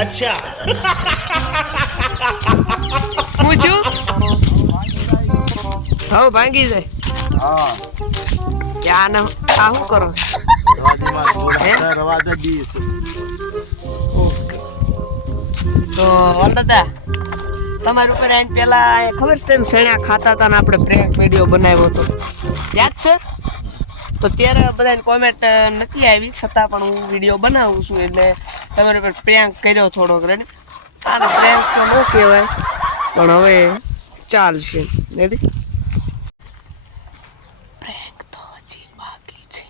अच्छा પૂછું હવે ભાંગી જાય હા ત્યાં આ શું કરો રવા દે 20 તો દાદા તમારી ઉપર આઈને પેલા ખબર છે એમ શેણા ખાતા હતા ને આપણે પ્રેન્ક વિડીયો બનાવ્યો હતો યાદ છે તો ત્યારે બધાને કોમેન્ટ નથી આવી છતાં પણ હું વિડીયો બનાવું છું એટલે તમારી ઉપર પ્રેન્ક કર્યો થોડોક રેડી આ પ્રેન્ક તો ન કહેવાય પણ હવે ચાલશે રેડી પ્રેન્ક તો હજી બાકી છે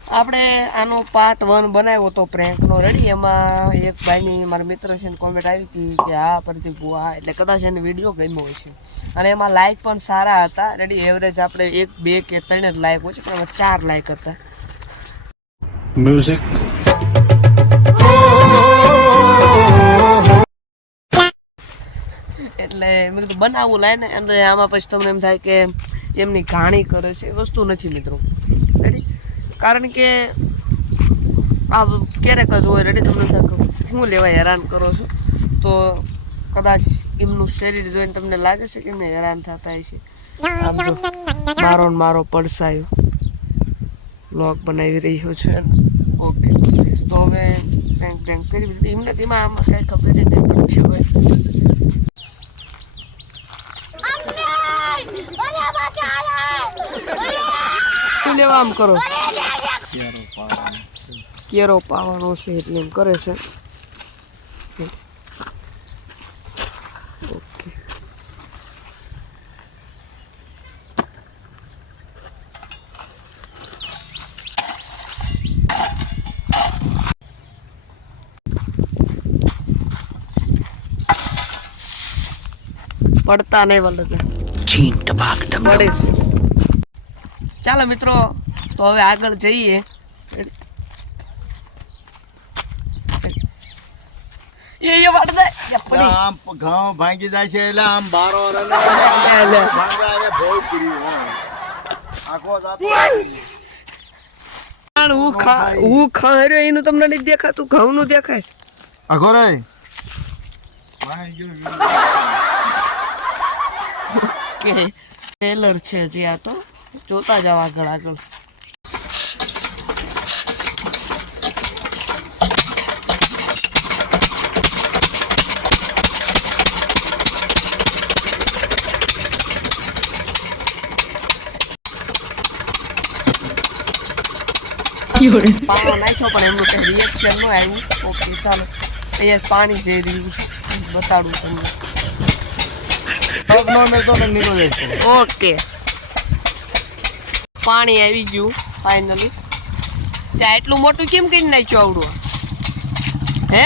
આપણે આનો પાર્ટ 1 બનાવ્યો હતો પ્રેન્કનો રેડી એમાં એક ભાઈની મારા મિત્ર છે ને કોમેન્ટ આવી હતી કે આ પરથી બુઆ એટલે કદાચ એને વિડીયો ગમ્યો હશે અને એમાં લાઈક પણ સારા હતા રેડી એવરેજ આપણે 1 2 કે 3 જ લાઈક હોય છે પણ એમાં 4 લાઈક હતા म्यूजिक એટલે મેં કીધું બનાવવું લાય ને અને આમાં પછી તમને એમ થાય કે એમની ઘાણી કરે છે એ વસ્તુ નથી મિત્રો રેડી કારણ કે આ ક્યારેક જ હોય રેડી તમને થાય હું લેવા હેરાન કરો છો તો કદાચ એમનું શરીર જોઈને તમને લાગે છે કે એમને હેરાન થતા હશે મારો ને મારો પડસાયો વ્લોગ બનાવી રહ્યો છે ઓકે તો હવે પ્રેન્ક કરી દીધી એમને તેમાં આમાં કાંઈ ખબર જ નથી હોય લેવા આમ કરો કેરો પાવાનો છે એટલે એમ કરે છે ઓકે પડતા નહીં વળતા પડે છે ચાલો મિત્રો તો હવે આગળ જઈએ એ વાટ દે આમ ઘઉં ભાંગી જાય છે એટલે આમ બારો ભાંગાવે બહુ કર્યું આખો હું ખાર્યો એનું તમને નથી દેખાતું ઘઉં નું દેખાય છે આખો રે કે ટેલર છે જે આ તો જોતા જાવ આગળ આગળ પાણી નાખ્યો પણ એમનું કઈ રિએક્શન ન આવ્યું ઓકે ચાલો અહીંયા પાણી જઈ રહ્યું છે બતાડું તમને ઓકે પાણી આવી ગયું ફાઇનલી ત્યાં એટલું મોટું કેમ કરી નાખ્યું આવડું હે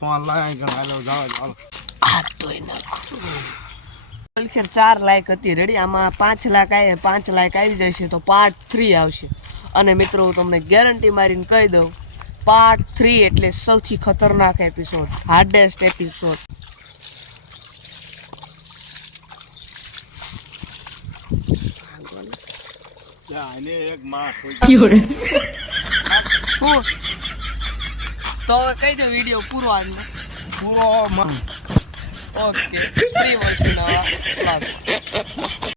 ફોન લાવ્યો ખેર 4 લાઈક હતી રેડી આમાં 5 લાખ આવે 5 લાખ આવી જશે તો પાર્ટ 3 આવશે અને મિત્રો હું તમને ગેરંટી મારીને કહી દઉં પાર્ટ 3 એટલે સૌથી ખતરનાક એપિસોડ હાર્ડેસ્ટ એપિસોડ તો હવે કહી દો વિડીયો પૂરો આજનો પૂરો ઓકે 3 વર્ષનો